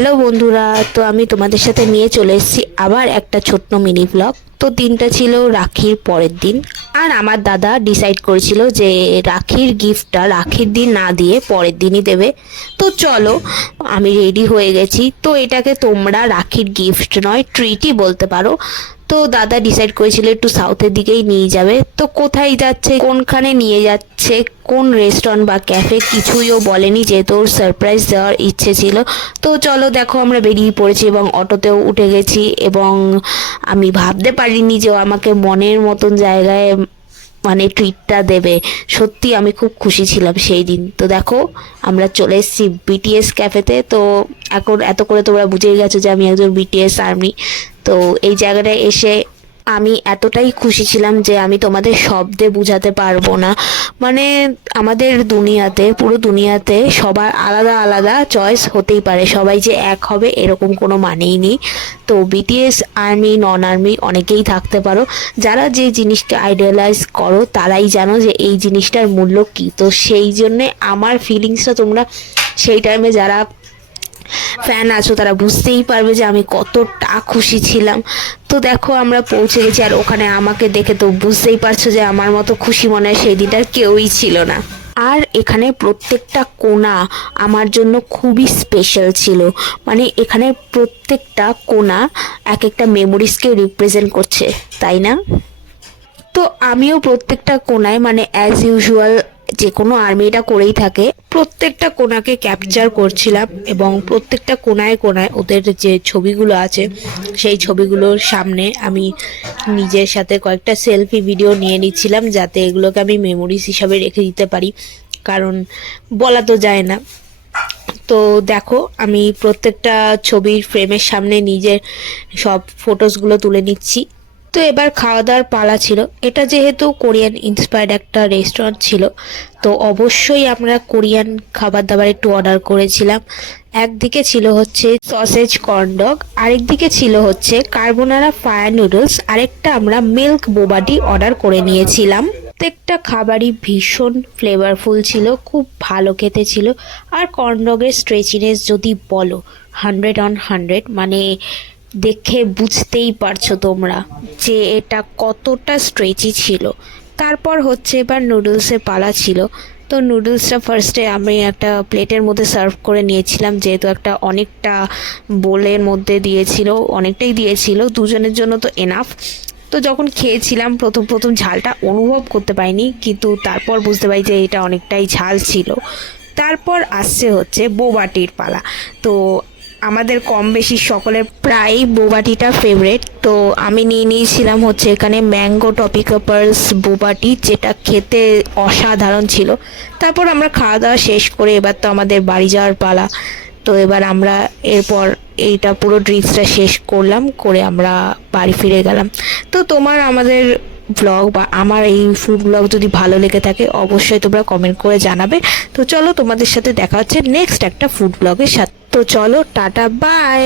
Hello বন্ধুরা, তো আমি তোমাদের সাথে নিয়ে চলে এসেছি আবার একটা ছোট্ট মিনি ব্লগ। তো দিনটা ছিল রাখির পরের দিন, আর আমার দাদা ডিসাইড করেছিল যে রাখির গিফটটা রাখির দিন না দিয়ে পরের দিনই দেবে। তো চলো, আমি রেডি হয়ে গেছি। তো এটাকে তোমরা রাখির গিফট নয়, ট্রিটই বলতে পারো। তো দাদা ডিসাইড করেছিল একটু সাউথের দিকেই নিয়ে যাবে। তো কোথায় যাচ্ছে, কোনখানে নিয়ে যাচ্ছে, কোন রেস্টুরেন্ট বা ক্যাফে কিছুই ও বলেনি, যেহেতু ওর সারপ্রাইজ দেওয়ার ইচ্ছে ছিল। তো চলো দেখো, আমরা বেরিয়ে পড়েছি এবং অটোতেও উঠে গেছি। এবং আমি ভাবতে পারিনি যে ও আমাকে মনের মতন জায়গায় মানে ট্রিটটা দেবে। সত্যি আমি খুব খুশি ছিলাম সেই দিন। তো দেখো, আমরা চলে এসেছি বিটিএস ক্যাফেতে। তো এখন এত করে তোমরা বুঝেই গেছো যে আমি একজন বিটিএস আর্মি। তো এই জায়গাটায় এসে আমি এতটাই খুশি ছিলাম যে আমি তোমাদের শব্দে বোঝাতে পারবো না। মানে আমাদের দুনিয়াতে, পুরো দুনিয়াতে সবার আলাদা আলাদা চয়েস হতেই পারে, সবাই যে এক হবে এরকম কোনো মানেই নেই। তো বিটিএস আর্মি নন আর্মি অনেকেই থাকতে পারো, যারা যে জিনিসকে আইডিয়ালাইজ করো তারাই জানো যে এই জিনিসটার মূল্য কী। তো সেই জন্যে আমার ফিলিংসটা তোমরা সেই টাইমে যারা ফ্যান আছো তারা বুঝতেই পারবে যে আমি কতটা খুশি ছিলাম। তো দেখো, আমরা পৌঁছে গেছি, আর ওখানে আমাকে দেখে তো বুঝতেই পারছো যে আমার মতো খুশি মনে হয় সেই দিনটার কেউই ছিল না। আর এখানে প্রত্যেকটা কোণা আমার জন্য খুবই স্পেশাল ছিল। মানে এখানে প্রত্যেকটা কোণা এক একটা মেমোরিজকে রিপ্রেজেন্ট করছে, তাই না? তো আমিও প্রত্যেকটা কোণায়, মানে অ্যাজ ইউজুয়াল যে কোনো আর্মি এটা করেই থাকে, প্রত্যেকটা কোণাকে ক্যাপচার করছিলাম। এবং প্রত্যেকটা কোণায় কোণায় ওদের যে ছবিগুলো আছে সেই ছবিগুলোর সামনে আমি নিজের সাথে কয়েকটা সেলফি ভিডিও নিয়ে নিচ্ছিলাম, যাতে এগুলোকে আমি মেমোরিজ হিসাবে রেখে দিতে পারি, কারণ বলা তো যায় না। তো দেখো, আমি প্রত্যেকটা ছবির ফ্রেমের সামনে নিজের সব ফটোসগুলো তুলে নিচ্ছি। তো এবার খাওয়া দাওয়ার পালা ছিল। এটা যেহেতু কোরিয়ান ইন্সপায়ার্ড একটা রেস্টুরেন্ট ছিল, তো অবশ্যই আমরা কোরিয়ান খাবার দাবার একটু অর্ডার করেছিলাম। একদিকে ছিল হচ্ছে সসেজ কর্নডগ, আরেকদিকে ছিল হচ্ছে কার্বোনারা ফায়ার নুডলস, আরেকটা আমরা মিল্ক বোবাটি অর্ডার করে নিয়েছিলাম। প্রত্যেকটা খাবারই ভীষণ ফ্লেভারফুল ছিল, খুব ভালো খেতে ছিল। আর কর্নডগের স্ট্রেচিনেস যদি বলো, 100/100। মানে দেখে বুঝতেই পারছো তোমরা যে এটা কতটা স্ট্রেচি ছিল। তারপর হচ্ছে এবার নুডলসের পালা ছিল। তো নুডলসটা ফার্স্টে আমি একটা প্লেটের মধ্যে সার্ভ করে নিয়েছিলাম, যেহেতু একটা অনেকটা বোলের মধ্যে দিয়েছিল, অনেকটাই দিয়েছিল, দুজনের জন্য তো এনাফ। তো যখন খেয়েছিলাম প্রথম প্রথম ঝালটা অনুভব করতে পারিনি, কিন্তু তারপর বুঝতে পারি যে এটা অনেকটাই ঝাল ছিল। তারপর আসছে হচ্ছে বোবাটির পালা। তো আমাদের কম বেশি সকলের প্রায় বোবাটিটা ফেভারেট। তো আমি নিয়ে নিয়েছিলাম হচ্ছে এখানে ম্যাঙ্গো টপিকাপার্স বোবাটি, যেটা খেতে অসাধারণ ছিল। তারপর আমরা খাওয়া দাওয়া শেষ করে এবার তো আমাদের বাড়ি যাওয়ার পালা। তো এবার আমরা এরপর এইটা পুরো ড্রিঙ্কসটা শেষ করলাম, করে আমরা বাড়ি ফিরে গেলাম। তো তোমার আমাদের ব্লগ বা আমার এই ফুড ব্লগ যদি ভালো লেগে থাকে অবশ্যই তোমরা কমেন্ট করে জানাবে। তো চলো, তোমাদের সাথে দেখা হচ্ছে নেক্সট একটা ফুড ব্লগের সাথে। তো চলো, টাটা, বাই।